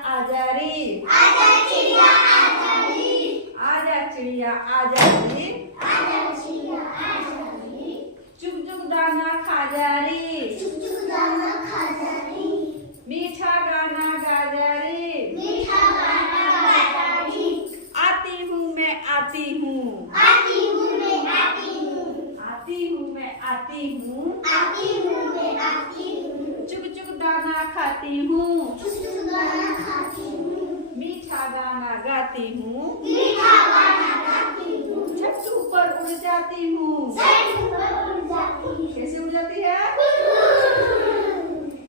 आजा रे, आजा चिड़िया आजा रे, आजा चिड़िया आजा रे, आजा चिड़िया आजा रे, चुग चुग दाना खा जा रे, चुग चुग दाना खा जा रे, मीठा गाना गा जा रे, मीठा गाना गाता रे, आती हूँ मैं आती हूँ, आती हूँ मैं आती हूँ, आती हूँ मैं आती हूँ, आती हूँ मैं आती हूँ, चुग चुग दाना खाती हूँ, चुग चुग दाना खाती हूँ, मीठा गाना गाती हूँ, मीठा गाना गाती हूँ, छत ऊपर उड़ जाती हूँ। छत ऊपर उड़ जाती हूँ, कैसे उड़ जाती है?